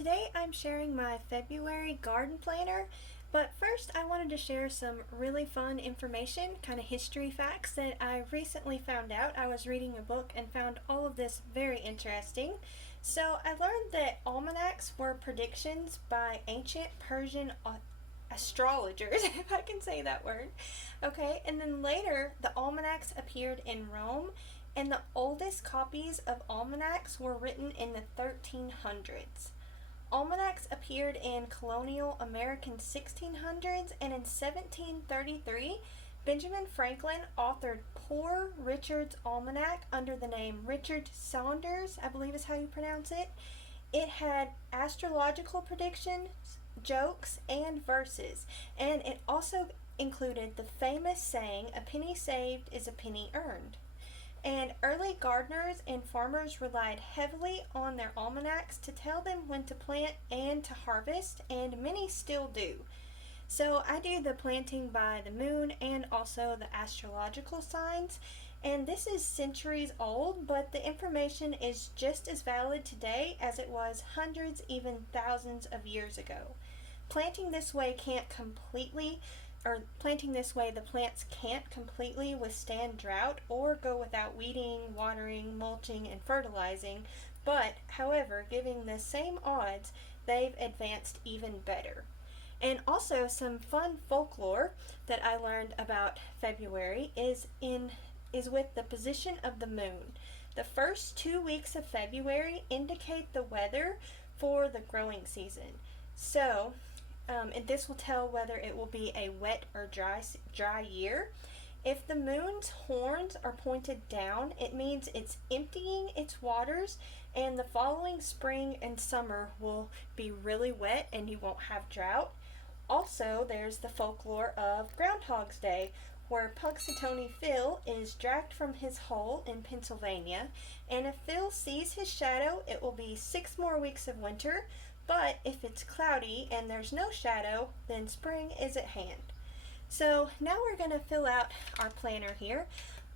Today I'm sharing my February garden planner, but first I wanted to share some really fun information, kind of history facts that I recently found out. I was reading a book and found all of this very interesting. So I learned that almanacs were predictions by ancient Persian astrologers, if I can say that word. Okay, and then later the almanacs appeared in Rome, and the oldest copies of almanacs were written in the 1300s. Almanacs appeared in colonial American 1600s, and in 1733, Benjamin Franklin authored Poor Richard's Almanac under the name Richard Saunders, I believe is how you pronounce it. It had astrological predictions, jokes, and verses, and it also included the famous saying, "A penny saved is a penny earned." And early gardeners and farmers relied heavily on their almanacs to tell them when to plant and to harvest, and many still do. So I do the planting by the moon and also the astrological signs, and this is centuries old, but the information is just as valid today as it was hundreds, even thousands of years ago. Planting this way the plants can't completely withstand drought or go without weeding, watering, mulching, and fertilizing, but however, given the same odds, they've advanced even better. And also some fun folklore that I learned about February is with the position of the moon. The first 2 weeks of February indicate the weather for the growing season. So and this will tell whether it will be a wet or dry year. If the moon's horns are pointed down, it means it's emptying its waters, and the following spring and summer will be really wet and you won't have drought. Also, there's the folklore of Groundhog's Day, where Punxsutawney Phil is dragged from his hole in Pennsylvania, and if Phil sees his shadow, it will be 6 more weeks of winter. But if it's cloudy and there's no shadow, then spring is at hand. So now we're going to fill out our planner here.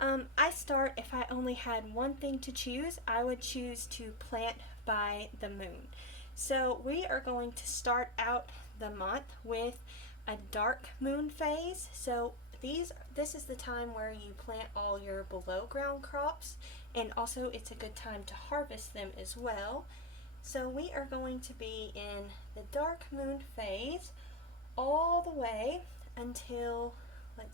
If I only had one thing to choose, I would choose to plant by the moon. So we are going to start out the month with a dark moon phase. So this is the time where you plant all your below ground crops, and also it's a good time to harvest them as well. So we are going to be in the dark moon phase all the way until, the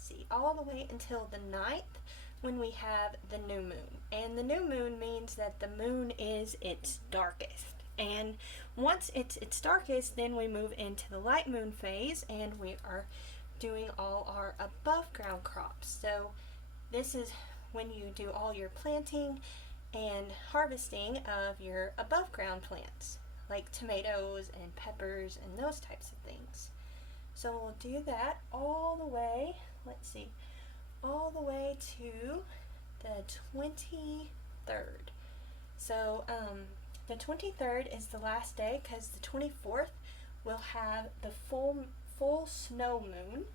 9th, when we have the new moon. And the new moon means that the moon is its darkest. And once it's its darkest, then we move into the light moon phase, and we are doing all our above ground crops. So this is when you do all your planting and harvesting of your above ground plants like tomatoes and peppers and those types of things. So we'll do that all the way, to the 23rd. So the 23rd is the last day, because the 24th will have the full snow moon,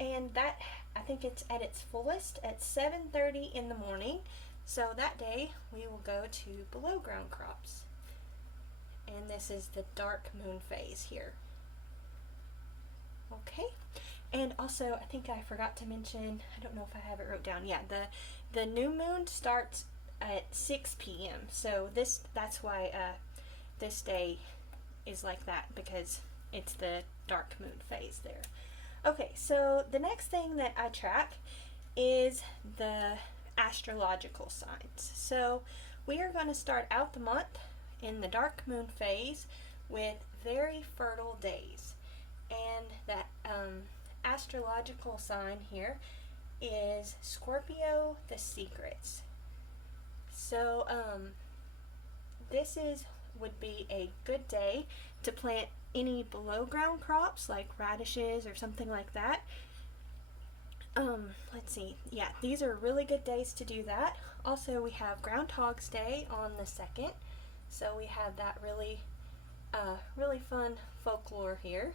and that, I think it's at its fullest at 7:30 in the morning. So that day we will go to below ground crops. And this is the dark moon phase here. Okay. And also, I think I forgot to mention, I don't know if I have it wrote down. Yeah, the new moon starts at 6 p.m. So that's why this day is like that, because it's the dark moon phase there. Okay, so the next thing that I track is the astrological signs. So we are going to start out the month in the dark moon phase with very fertile days, and that astrological sign here is Scorpio, the secrets. So this would be a good day to plant any below ground crops like radishes or something like that. Yeah, these are really good days to do that. Also, we have Groundhog's Day on the 2nd, so we have that really fun folklore here.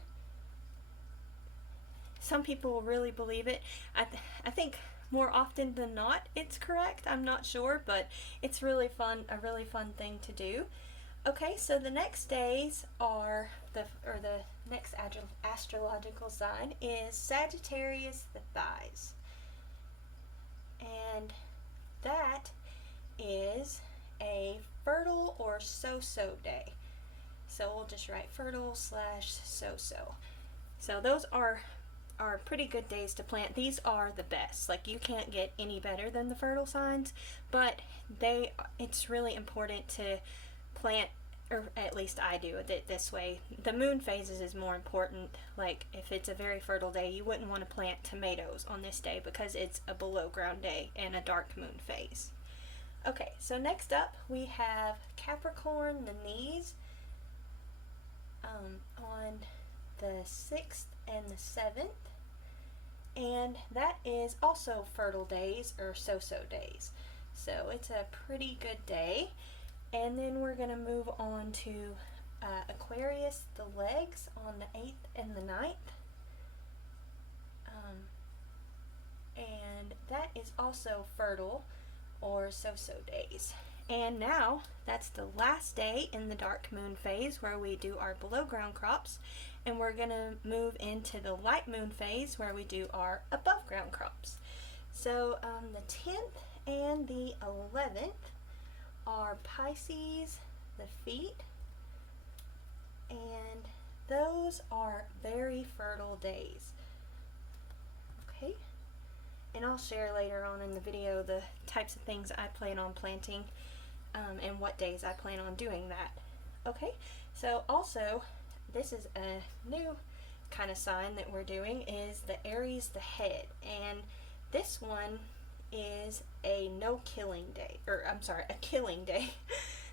Some people really believe it. I think more often than not it's correct. I'm not sure, but it's a really fun thing to do. Okay, so the next days are the next astrological sign is Sagittarius, the thighs, and that is a fertile or so-so day. So we'll just write fertile slash so-so. So those are pretty good days to plant. These are the best. Like, you can't get any better than the fertile signs, but it's really important to plant, or at least I do it this way. The moon phases is more important. Like, if it's a very fertile day, you wouldn't want to plant tomatoes on this day because it's a below ground day and a dark moon phase. Okay, so next up we have Capricorn, the knees, on the 6th and the 7th, and that is also fertile days or so-so days. So it's a pretty good day. And then we're going to move on to Aquarius, the legs, on the 8th and the 9th. And that is also fertile or so-so days. And now that's the last day in the dark moon phase where we do our below ground crops, and we're going to move into the light moon phase where we do our above ground crops. So the 10th and the 11th are Pisces, the feet, and those are very fertile days. Okay, and I'll share later on in the video the types of things I plan on planting and what days I plan on doing that. Okay, so also this is a new kind of sign that we're doing is the Aries, the head, and this one is a no killing day, or I'm sorry, a killing day.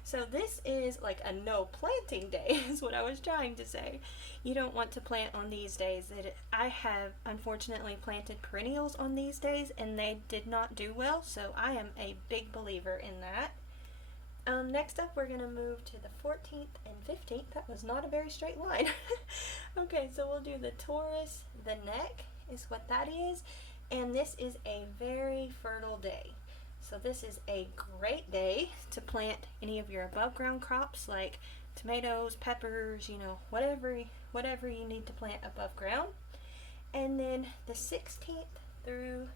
So this is like a no planting day is what I was trying to say. You don't want to plant on these days. I have unfortunately planted perennials on these days and they did not do well, so I am a big believer in that. Next up we're going to move to the 14th and 15th. That was not a very straight line. Okay, so we'll do the Taurus, the neck is what that is. And this is a very fertile day. So this is a great day to plant any of your above ground crops like tomatoes, peppers, whatever you need to plant above ground. And then the 16th through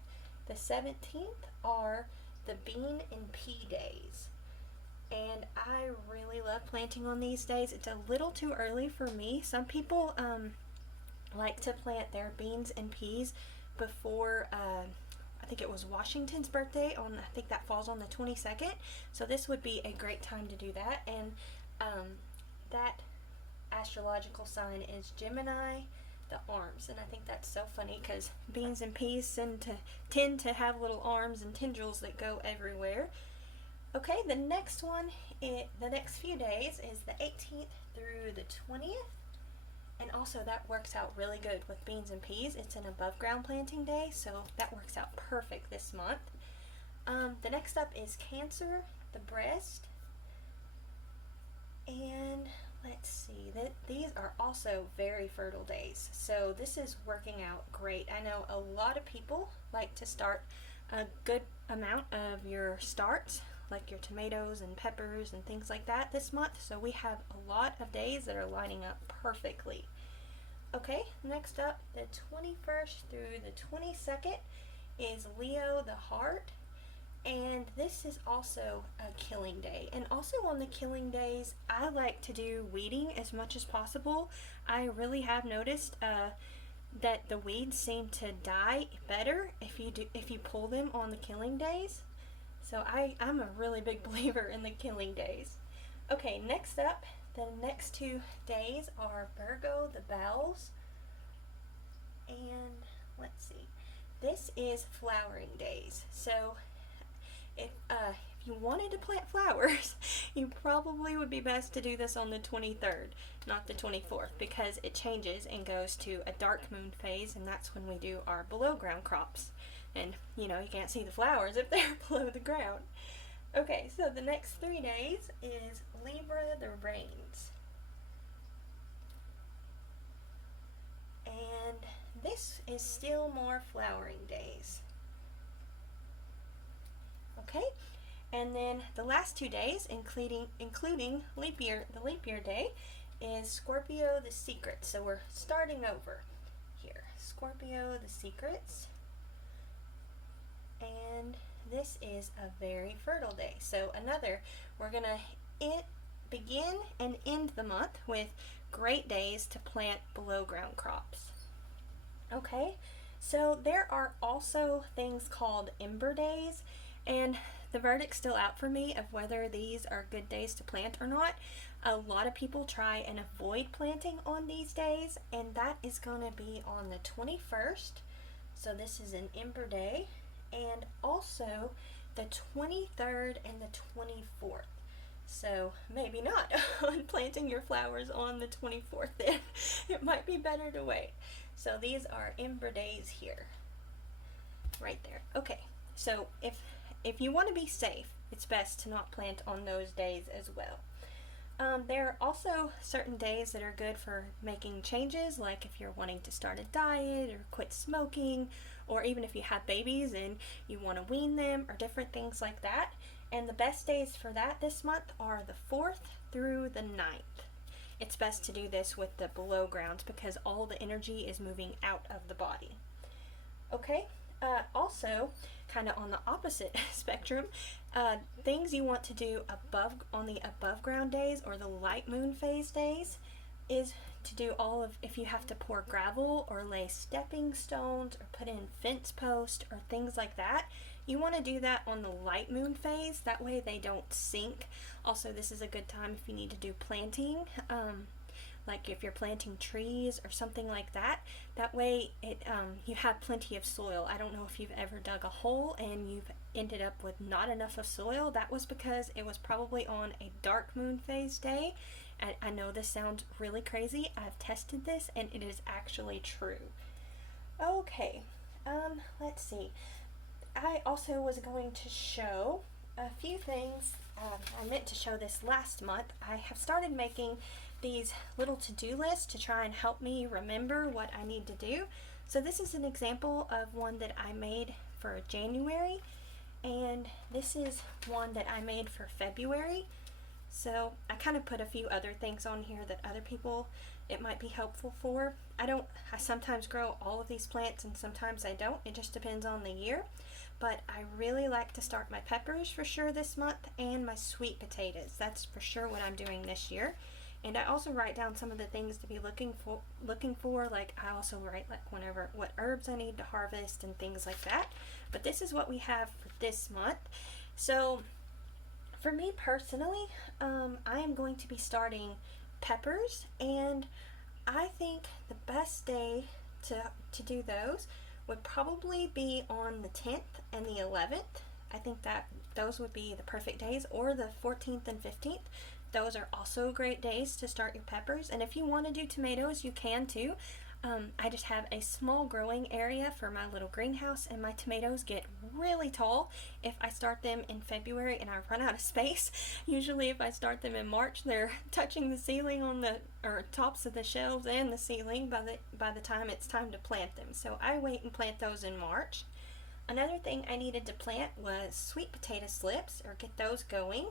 the 17th are the bean and pea days. And I really love planting on these days. It's a little too early for me. Some people like to plant their beans and peas before I think it was Washington's birthday I think that falls on the 22nd, so this would be a great time to do that. And that astrological sign is Gemini, the arms, and I think that's so funny because beans and peas tend to have little arms and tendrils that go everywhere. Okay, the next one, the next few days is the 18th through the 20th. And also that works out really good with beans and peas. It's an above ground planting day, so that works out perfect this month. The next up is Cancer, the breast. And let's see, these are also very fertile days. So this is working out great. I know a lot of people like to start a good amount of your starts, like your tomatoes and peppers and things like that this month. So we have a lot of days that are lining up perfectly. Okay, next up, the 21st through the 22nd is Leo, the heart. And this is also a killing day. And also on the killing days, I like to do weeding as much as possible. I really have noticed that the weeds seem to die better if you pull them on the killing days. So I'm a really big believer in the killing days. Okay, next up, the next 2 days are Virgo, the bowels. And let's see, this is flowering days. So if you wanted to plant flowers, you probably would be best to do this on the 23rd, not the 24th, because it changes and goes to a dark moon phase, and that's when we do our below ground crops. And you can't see the flowers if they're below the ground. Okay, so the next 3 days is Libra, the rains. And this is still more flowering days. Okay, And then the last 2 days, including leap year, the leap year day, is Scorpio the Secrets. So we're starting over here. Scorpio the Secrets. And this is a very fertile day. So we're going to begin and end the month with great days to plant below ground crops. Okay, so there are also things called Ember Days, and the verdict's still out for me of whether these are good days to plant or not. A lot of people try and avoid planting on these days, and that is going to be on the 21st. So this is an Ember Day, and also the 23rd and the 24th. So maybe not on planting your flowers on the 24th then. It might be better to wait. So these are Ember Days here. Right there. Okay, so if you want to be safe, it's best to not plant on those days as well. There are also certain days that are good for making changes, like if you're wanting to start a diet or quit smoking, or even if you have babies and you want to wean them, or different things like that. And the best days for that this month are the 4th through the 9th. It's best to do this with the below ground because all the energy is moving out of the body. Okay, also, kind of on the opposite spectrum, things you want to do on the above ground days or the light moon phase days is to do if you have to pour gravel or lay stepping stones or put in fence posts or things like that, you want to do that on the light moon phase. That way they don't sink. Also, this is a good time if you need to do planting, like if you're planting trees or something like that. That way you have plenty of soil. I don't know if you've ever dug a hole and you've ended up with not enough of soil. That was because it was probably on a dark moon phase day. And I know this sounds really crazy. I've tested this and it is actually true. Okay, let's see. I also was going to show a few things. I meant to show this last month. I have started making these little to-do lists to try and help me remember what I need to do. So this is an example of one that I made for January, and this is one that I made for February. So I kind of put a few other things on here that other people it might be helpful for. I sometimes grow all of these plants and sometimes I don't. It just depends on the year. But I really like to start my peppers for sure this month and my sweet potatoes. That's for sure what I'm doing this year. And I also write down some of the things to be looking for. Like I also write what herbs I need to harvest and things like that. But this is what we have for this month. So for me personally, I am going to be starting peppers, and I think the best day to do those would probably be on the 10th and the 11th. I think that those would be the perfect days, or the 14th and 15th. Those are also great days to start your peppers. And if you want to do tomatoes, you can too. I just have a small growing area for my little greenhouse, and my tomatoes get really tall if I start them in February and I run out of space. Usually if I start them in March, they're touching the ceiling or tops of the shelves and the ceiling by the time it's time to plant them. So I wait and plant those in March. Another thing I needed to plant was sweet potato slips, or get those going.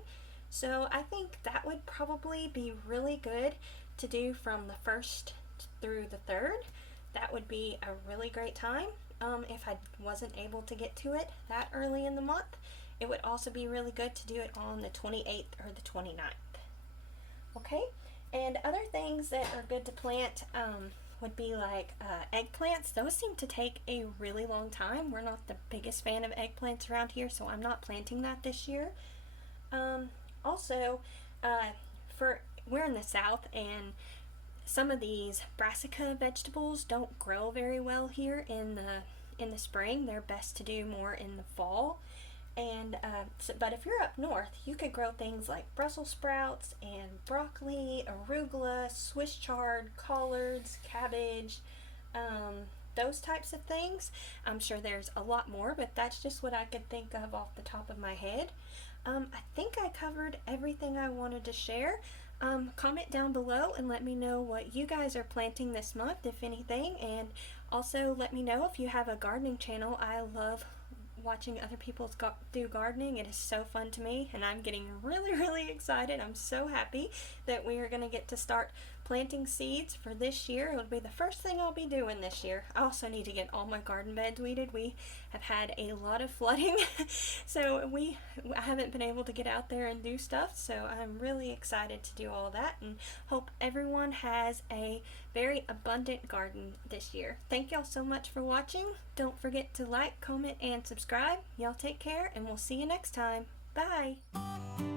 So I think that would probably be really good to do from the 1st through the 3rd. That would be a really great time. If I wasn't able to get to it that early in the month, it would also be really good to do it on the 28th or the 29th. Okay, and other things that are good to plant would be like eggplants. Those seem to take a really long time. We're not the biggest fan of eggplants around here, so I'm not planting that this year. Also, we're in the South, and some of these brassica vegetables don't grow very well here in the spring. They're best to do more in the fall. And but if you're up north, you could grow things like Brussels sprouts and broccoli, arugula, Swiss chard, collards, cabbage, those types of things. I'm sure there's a lot more, but that's just what I could think of off the top of my head. I think I covered everything I wanted to share. Comment down below and let me know what you guys are planting this month, if anything, and also let me know if you have a gardening channel. I love watching other people do gardening. It is so fun to me, and I'm getting really, really excited. I'm so happy that we are going to get to start planting seeds for this year. It'll be the first thing I'll be doing this year. I also need to get all my garden beds weeded. We have had a lot of flooding, so I haven't been able to get out there and do stuff, so I'm really excited to do all that, and hope everyone has a very abundant garden this year. Thank y'all so much for watching. Don't forget to like, comment, and subscribe. Y'all take care, and we'll see you next time. Bye!